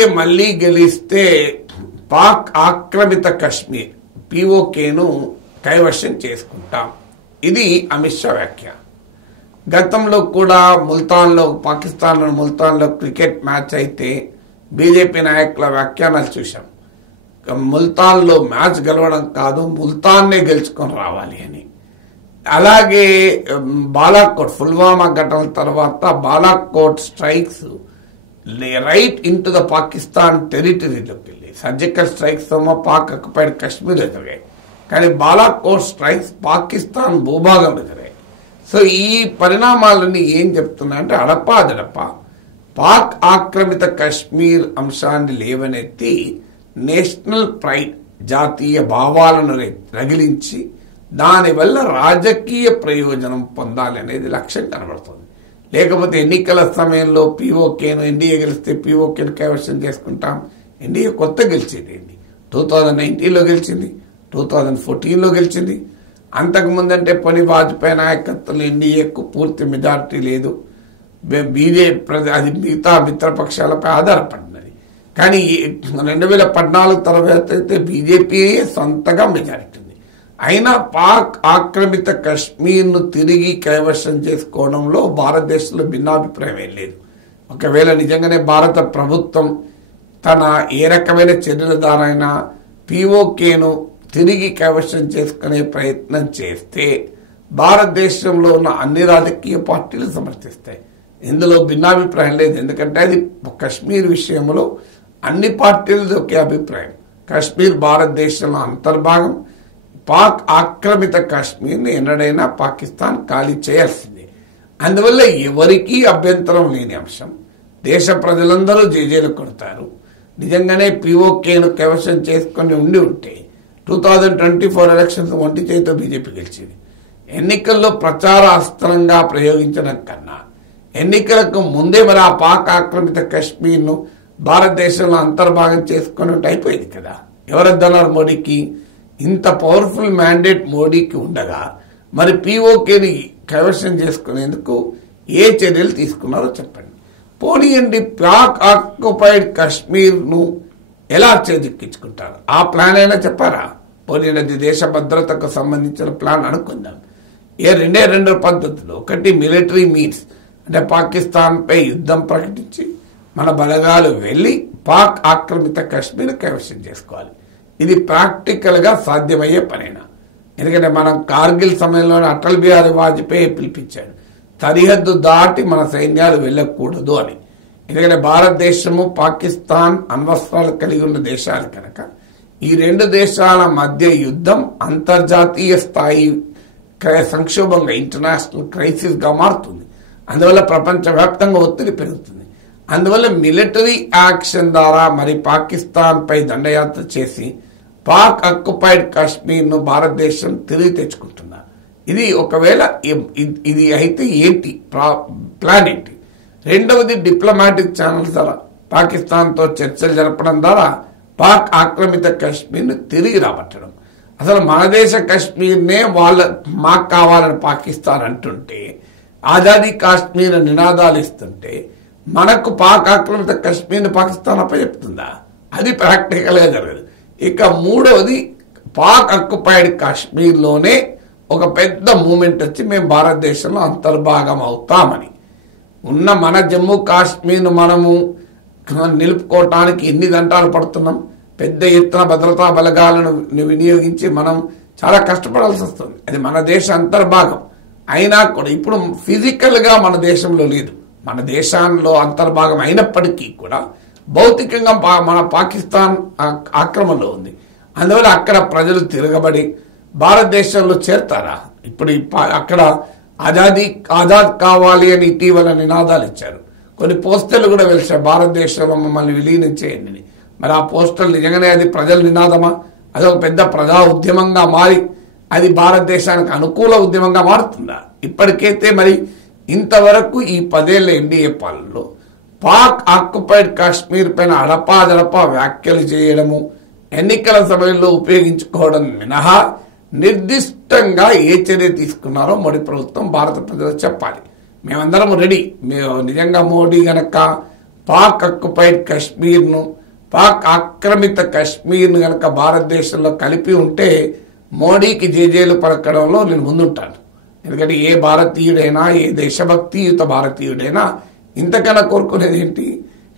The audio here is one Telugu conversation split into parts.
ఎన్డీఏ మళ్లీ గెలిస్తే పాక్ ఆక్రమిత కశ్మీర్ పీఓకేను కైవశం చేసుకుంటాం. ఇది అమిత్ షా వ్యాఖ్య. గతంలో కూడా పాకిస్తాన్ ముల్తాన్లో క్రికెట్ మ్యాచ్ అయితే బీజేపీ నాయకుల వ్యాఖ్యానాలు చూశాం. ముల్తాన్లో మ్యాచ్ గెలవడం కాదు, ముల్తాన్నే గెలుచుకొని రావాలి అని. అలాగే బాలాకోట్ పుల్వామా ఘటనల తర్వాత Balakot strikes right into the Pakistan టెరిటరీలోకి వెళ్ళి సర్జికల్ స్ట్రైక్స్ ఏమో పాక్ ఆక్యుపైడ్ కాశ్మీర్ ఎదురాయి, కానీ బాలాకోట్ స్ట్రైక్స్ పాకిస్తాన్ భూభాగం ఎదురాయి. సో ఈ పరిణామాలన్నీ ఏం చెప్తున్నాయంటే అడపాదడపా పాక్ ఆక్రమిత కశ్మీర్ అంశాన్ని లేవనెత్తి నేషనల్ ప్రైడ్ జాతీయ భావాలను రగిలించి దానివల్ల రాజకీయ ప్రయోజనం పొందాలి అనేది లక్ష్యం కనబడుతుంది. లేకపోతే ఎన్నికల సమయంలో పీఓకేను ఎన్డీఏ గెలిస్తే పీఓకేను కైవశం చేసుకుంటాం. ఎన్డీఏ కొత్త గెలిచేది 2019లో గెలిచింది, 2014లో గెలిచింది. అంతకుముందంటే వాజ్పేయి నాయకత్వంలో ఎన్డీఏకు పూర్తి మెజారిటీ లేదు. బీజేపీ అది మిగతా మిత్రపక్షాలపై ఆధారపడినది. కానీ 2014 తర్వాత అయితే బీజేపీ సొంతగా మెజారిటీ ఉంది. అయినా పాక్ ఆక్రమిత కశ్మీర్ను తిరిగి కైవశం చేసుకోవడంలో భారతదేశంలో భిన్నాభిప్రాయం ఏం లేదు. ఒకవేళ నిజంగానే భారత ప్రభుత్వం తన ఏ రకమైన చర్యల ద్వారైనా పీఓకేను తిరిగి కైవశం చేసుకునే ప్రయత్నం చేస్తే భారతదేశంలో ఉన్న అన్ని రాజకీయ పార్టీలు సమర్థిస్తాయి. ఇందులో భిన్నాభిప్రాయం లేదు. ఎందుకంటే అది కశ్మీర్ విషయంలో అన్ని పార్టీలది ఒకే అభిప్రాయం. కశ్మీర్ భారతదేశంలో అంతర్భాగం. పాక్ ఆక్రమిత కాశ్మీర్ని ఎన్నడైనా పాకిస్తాన్ ఖాళీ చేయాల్సిందే. అందువల్ల ఎవరికీ అభ్యంతరం లేని అంశం. దేశ ప్రజలందరూ జేజేలు కొడతారు. నిజంగానే పీఓకేను కైవశం చేసుకుని ఉంటే 2024 ఎలక్షన్స్ ఒంటి చేతితో బీజేపీ గెలిచింది. ఎన్నికల్లో ప్రచార అస్త్రంగా ప్రయోగించడం కన్నా ఎన్నికలకు ముందే మరి ఆ పాక్ ఆక్రమిత కశ్మీర్ను భారతదేశంలో అంతర్భాగం చేసుకుని ఉంటే అయిపోయింది కదా. ఎవరద్దన్నారు మోడీకి? ఇంత పవర్ఫుల్ మ్యాండేట్ మోడీకి ఉండగా మరి పీఓకేని కైవశం చేసుకునేందుకు ఏ చర్యలు తీసుకున్నారో చెప్పండి. పోనీయండి, పాక్ ఆక్యుపైడ్ కాశ్మీర్ను ఎలా చేజిక్కించుకుంటారు? ఆ ప్లాన్ అయినా చెప్పారా? పోనీయండి, దేశ భద్రతకు సంబంధించిన ప్లాన్ అనుకుందాం. రెండు పద్ధతులు. ఒకటి మిలిటరీ మీన్స్, అంటే పాకిస్తాన్పై యుద్ధం ప్రకటించి మన బలగాలు వెళ్ళి పాక్ ఆక్రమిత కాశ్మీర్ కైవశం చేసుకోవాలి. ఇది ప్రాక్టికల్గా సాధ్యమయ్యే పనేనా? ఎందుకంటే మనం కార్గిల్ సమయంలోనే అటల్ బిహారీ వాజ్పేయి పిలిపించాడు, సరిహద్దు దాటి మన సైన్యాలు వెళ్ళకూడదు అని. ఎందుకంటే భారతదేశము పాకిస్తాన్ అణ్వస్త్రాలు కలిగి ఉన్న దేశాలు కనుక ఈ రెండు దేశాల మధ్య యుద్ధం అంతర్జాతీయ స్థాయి సంక్షోభంగా, ఇంటర్నేషనల్ క్రైసిస్ గా మారుతుంది. అందువల్ల ప్రపంచవ్యాప్తంగా ఒత్తిడి పెరుగుతుంది. అందువల్ల మిలిటరీ యాక్షన్ ద్వారా మరి పాకిస్తాన్ పై దండయాత్ర చేసి పాక్ ఆక్యుపైడ్ కాశ్మీర్ను భారతదేశం తిరిగి తెచ్చుకుంటున్నారు. ఇది ఒకవేళ ఇది అయితే ఏంటి ప్లాన్ ఏంటి? రెండవది డిప్లొమాటిక్ ఛానల్స్ ద్వారా పాకిస్తాన్తో చర్చలు జరపడం ద్వారా పాక్ ఆక్రమిత కాశ్మీర్ను తిరిగి రాబట్టడం. అసలు మన దేశ కాశ్మీర్నే మాకు కావాలని పాకిస్తాన్ అంటుంటే, ఆజాదీ కాశ్మీర్ నినాదాలు ఇస్తుంటే మనకు పాక్ ఆక్రమిత కాశ్మీర్ని పాకిస్తాన్ అప్పచెప్తుందా? అది ప్రాక్టికల్గా జరగదు. ఇక మూడవది, పాక్ ఆక్యుపైడ్ కాశ్మీర్లోనే ఒక పెద్ద మూమెంట్ వచ్చి మేము భారతదేశంలో అంతర్భాగం అవుతామని. ఉన్న మన జమ్మూ కాశ్మీర్ను మనము నిలుపుకోవటానికి ఎన్ని దంటాలు పడుతున్నాం. పెద్ద ఎత్తున భద్రతా బలగాలను వినియోగించి మనం చాలా కష్టపడాల్సి వస్తుంది. అది మన దేశ అంతర్భాగం అయినా కూడా ఇప్పుడు ఫిజికల్గా మన దేశంలో లేదు. మన దేశంలో అంతర్భాగం అయినప్పటికీ కూడా భౌతికంగా మన పాకిస్తాన్ ఆక్రమణలో ఉంది. అందువల్ల అక్కడ ప్రజలు తిరగబడి భారతదేశంలో చేరతారా? ఇప్పుడు అక్కడ ఆజాద్ కావాలి అని ఇటీవల నినాదాలు ఇచ్చారు. కొన్ని పోస్టర్లు కూడా వెలిసాయి, భారతదేశంలో మమ్మల్ని విలీనం చేయండి. మరి ఆ పోస్టర్లు నిజంగానే అది ప్రజల నినాదమా? అదొక పెద్ద ప్రజా ఉద్యమంగా మారి అది భారతదేశానికి అనుకూల ఉద్యమంగా మారుతుందా? ఇప్పటికైతే మరి ఇంతవరకు ఈ 10 ఏళ్ల ఎన్డీఏ పాలనలో పాక్ ఆక్యుపైడ్ కాశ్మీర్ పైన అడపాదడపా వ్యాఖ్యలు చేయడము, ఎన్నికల సమయంలో ఉపయోగించుకోవడం మినహా నిర్దిష్టంగా ఏ చర్య తీసుకున్నారో మోడీ ప్రభుత్వం భారత ప్రజలకు చెప్పాలి. మేమందరం రెడీ. నిజంగా మోడీ గనక పాక్ ఆక్యుపైడ్ కశ్మీర్ను, పాక్ ఆక్రమిత కశ్మీర్ను గనక భారతదేశంలో కలిపి ఉంటే మోడీకి జేజేలు పలకడంలో నేను ముందుంటాను. ఎందుకంటే ఏ భారతీయుడైనా, ఏ దేశభక్తియుత భారతీయుడైనా ఇంతకన్నా కోరుకునేది ఏంటి?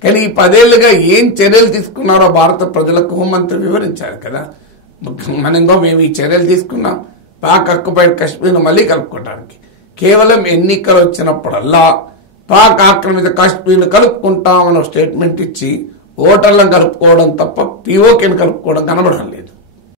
కానీ ఈ 10 ఏళ్లుగా ఏం చర్యలు తీసుకున్నారో భారత ప్రజలకు హోంమంత్రి వివరించారు కదా. మనంగా మేము ఈ చర్యలు తీసుకున్నాం పాక్ ఆక్యుపైడ్ కశ్మీర్ను మళ్ళీ కలుపుకోవడానికి. కేవలం ఎన్నికలు వచ్చినప్పుడల్లా పాక్ ఆక్రమిత కాశ్మీర్ను కలుపుకుంటామన్న స్టేట్మెంట్ ఇచ్చి ఓటర్లను కలుపుకోవడం తప్ప పీఓకేని కలుపుకోవడం కనబడడం లేదు.